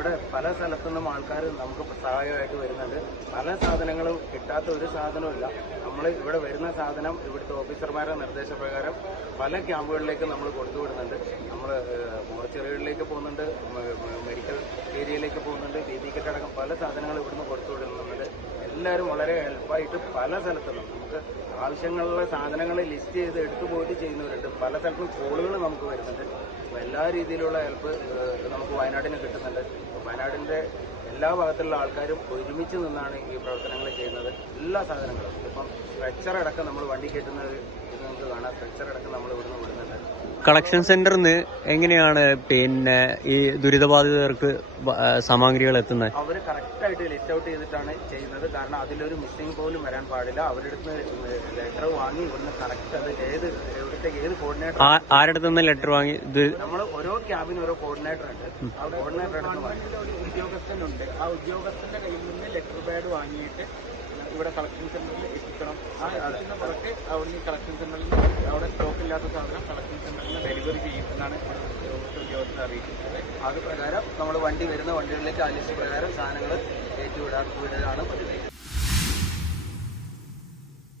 ഇവിടെ പല സ്ഥലത്തു നിന്നും ആൾക്കാർ നമുക്ക് സഹായമായിട്ട് വരുന്നുണ്ട്. പല സാധനങ്ങളും കിട്ടാത്ത ഒരു സാധനവും നമ്മൾ ഇവിടെ വരുന്ന സാധനം ഇവിടുത്തെ ഓഫീസർമാരുടെ നിർദ്ദേശപ്രകാരം പല ക്യാമ്പുകളിലേക്ക് നമ്മൾ കൊടുത്തുവിടുന്നുണ്ട്. നമ്മൾ മോർച്ചറികളിലേക്ക് പോകുന്നുണ്ട് മെഡിക്കൽ ഏരിയയിലേക്ക് പോകുന്നുണ്ട്. അടക്കം പല സാധനങ്ങളും ഇവിടുന്ന് കൊടുത്തു വിടുന്നുണ്ട് എല്ലാവരും വളരെ ഹെൽപ്പായിട്ട് പല സ്ഥലത്തുനിന്നും നമുക്ക് ആവശ്യങ്ങളുള്ള സാധനങ്ങൾ ലിസ്റ്റ് ചെയ്ത് എടുത്തു പോയിട്ട് ചെയ്യുന്നവരുണ്ട്. പല സ്ഥലത്തും കോളുകൾ നമുക്ക് വരുന്നുണ്ട്. അപ്പോൾ എല്ലാ രീതിയിലുള്ള ഹെൽപ്പ് നമുക്ക് വയനാടിന് കിട്ടുന്നുണ്ട്. വയനാടിന്റെ എല്ലാ ഭാഗത്തുള്ള ആൾക്കാരും ഒരുമിച്ച് നിന്നാണ് ഈ പ്രവർത്തനങ്ങൾ ചെയ്യുന്നത്. എല്ലാ സാധനങ്ങളും. ഇപ്പം സ്ട്രെച്ചർ അടക്കം നമ്മൾ വണ്ടി കയറ്റുന്നത് ഇത് നമുക്ക് കാണാം. സ്ട്രെച്ചർ അടക്കം നമ്മൾ ഇവിടുന്ന് വിടുന്നുണ്ട്. കളക്ഷൻ സെന്ററിൽ നിന്ന് എങ്ങനെയാണ് പിന്നെ ഈ ദുരിതബാധിതർക്ക് സാമഗ്രികൾ എത്തുന്നത്? അവർ കറക്റ്റ് ആയിട്ട് ലിസ്റ്റ് ഔട്ട് ചെയ്തിട്ടാണ് ചെയ്യുന്നത്. കാരണം അതിലൊരു മിസ്സിംഗ് പോലും വരാൻ പാടില്ല. അവരുടെ ലെറ്റർ വാങ്ങി ഇവിടുന്ന് കറക്റ്റ് അത് ഏത് എവിടുത്തെ ഏത് കോർഡിനേറ്റർ ആരുടെ നിന്ന് ലെറ്റർ വാങ്ങി? നമ്മൾ ഓരോ ക്യാബിന് ഓരോ കോർഡിനേറ്റർ ഉണ്ട്. ആ കോർഡിനേറ്റർ അടുത്ത് വാങ്ങി. ഉദ്യോഗസ്ഥനുണ്ട് ആ ഉദ്യോഗസ്ഥന്റെ കയ്യിൽ നിന്ന് ലെറ്റർ പാഡ് വാങ്ങിയിട്ട് ഇവിടെ കളക്ഷൻ സെന്ററിൽ എത്തിക്കണം. ആ അതിന് പുറത്ത് അവിടെ കളക്ഷൻ സെന്ററിൽ അവിടെ സ്റ്റോക്ക് ഇല്ലാത്ത സാധനം കളക്ഷൻ സെന്ററിൽ ഡെലിവറി ചെയ്യും എന്നാണ് ഉദ്യോഗസ്ഥർ അറിയിച്ചിട്ടുള്ളത് അത് പ്രകാരം നമ്മൾ വണ്ടി വരുന്ന വണ്ടികളിലേക്ക് ആ ലിസ്റ്റ് പ്രകാരം സാധനങ്ങൾ ഏറ്റുവിടാൻ വിടാൻ പദ്ധതി